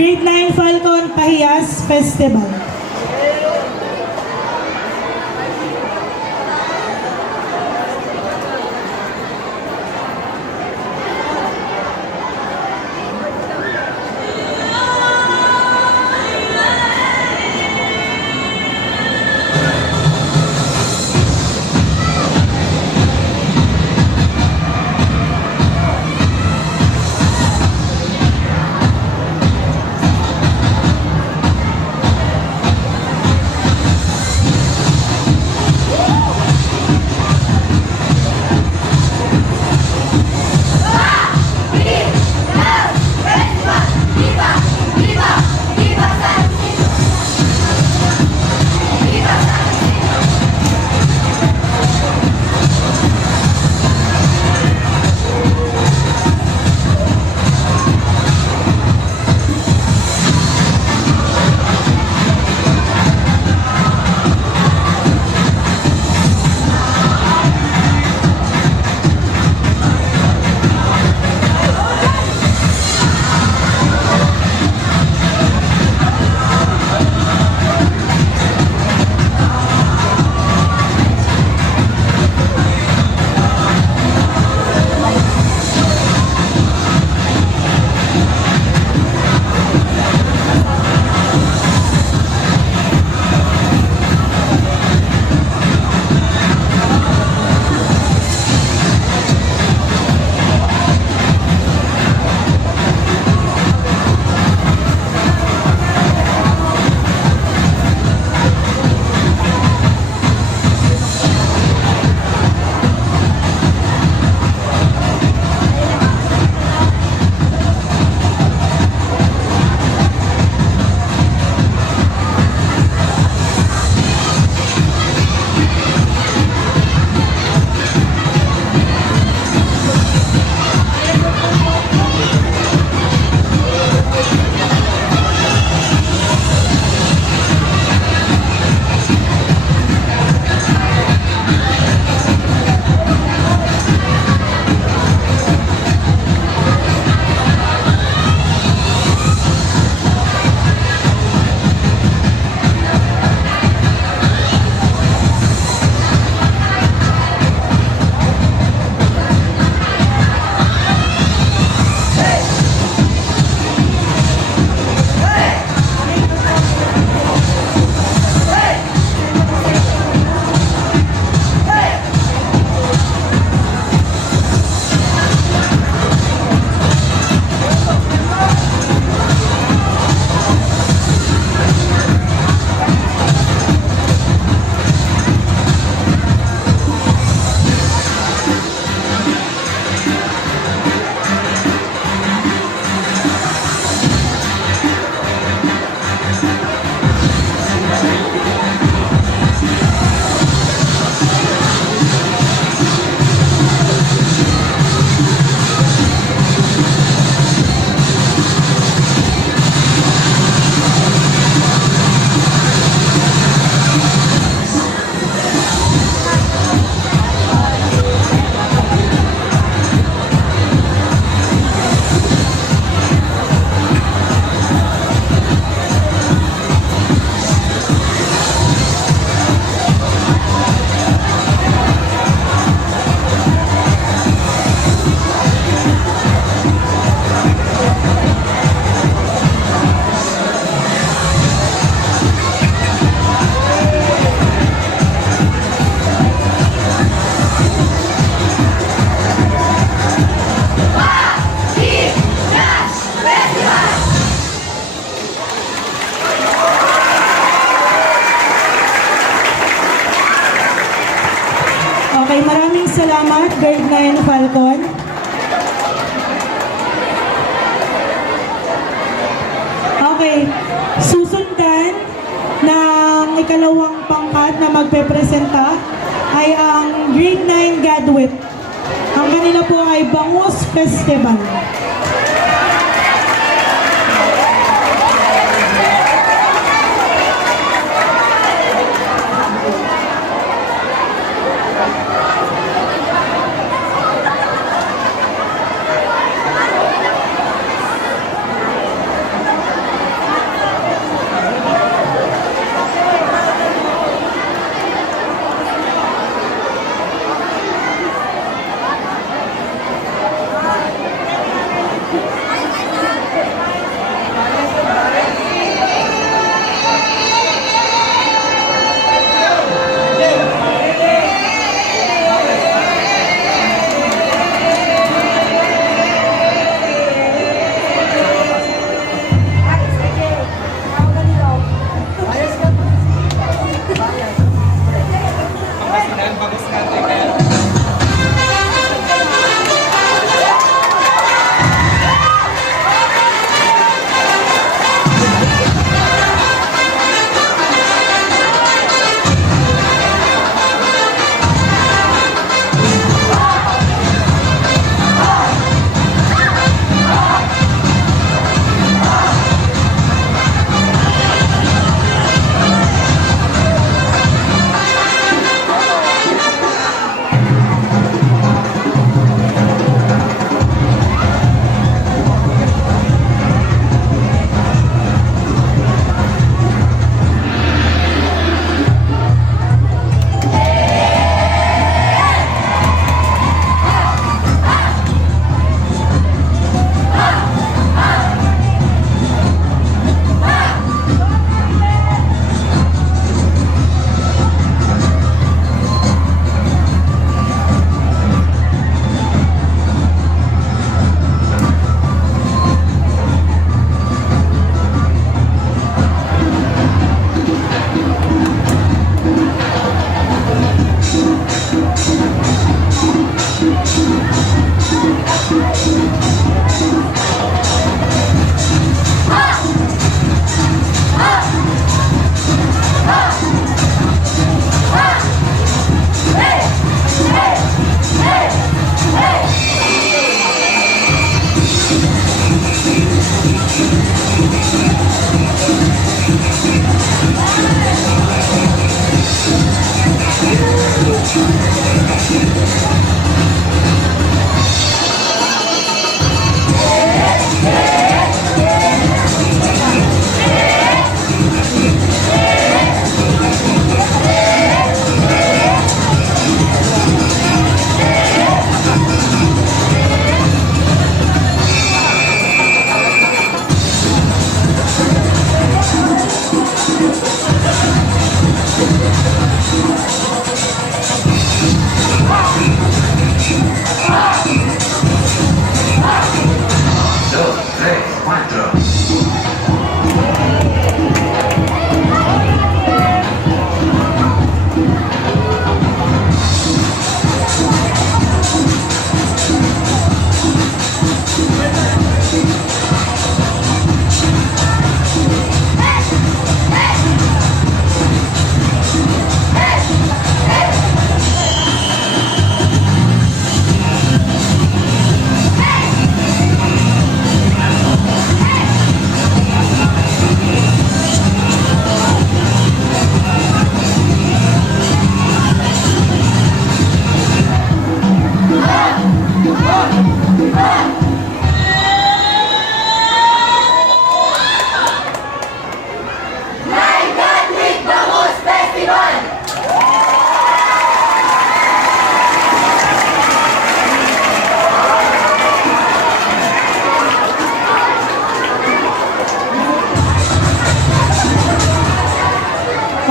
Grade 9 Falcon Pahiyas Festival. Okay, maraming salamat, Grade 9 Falcon. Okay, susundan ng ikalawang pangkat na magpepresenta ay ang Grade 9 Gadwit. Ang kanila po ay Bangus Festival. Dan bagus natin kaya.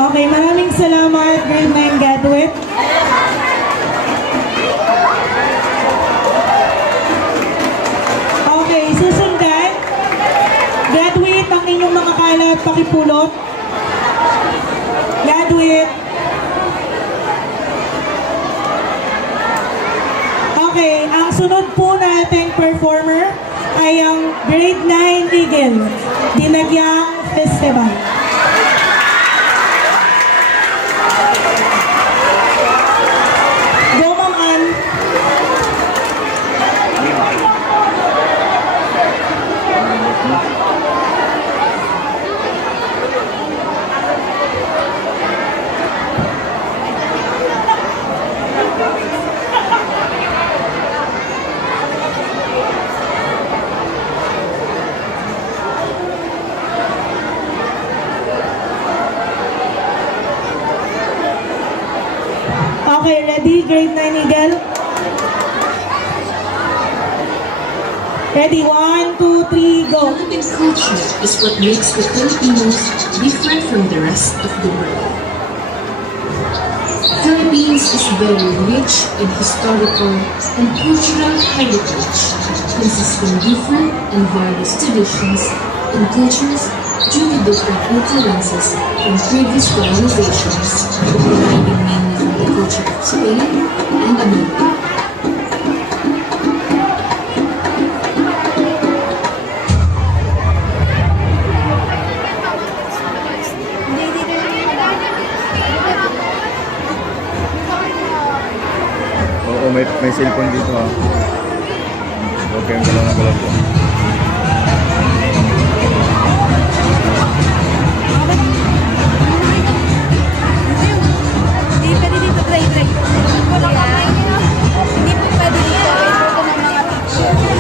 Okay, maraming salamat, grade 9 graduate. Okay, susundan. Graduate ang inyong mga kalat, pakipulot. Graduate. Okay, ang sunod po nating performer ay ang grade 9 Eagle, Dinagyang Festival. Go, Ma'am Ann. Okay, ready? Grade 9 Eagle? Ready? 1, 2, 3, go! Philippine culture is what makes the Filipinos different from the rest of the world. Philippines is very rich in historical and cultural heritage, consisting different and various traditions and cultures due to different influences from previous colonizations, deriving mainly from the culture to Spain and America. Oo, may cellphone dito ha. Huwag kayong galaw po. Hindi pwede dito, try. Wala ka na. Hindi po pwede dito. Ito ng mga teacher. Okay.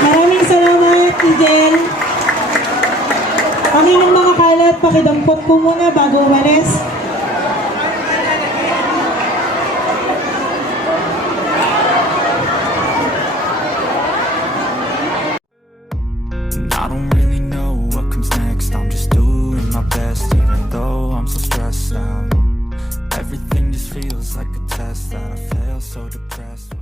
Maraming salamat, Eden. Ang inyong mga kalat, pakidampot po muna bago umalis. I don't really know what comes next. I'm just doing my best, even though I'm so stressed out. Everything just feels like a test that I fail, so depressed.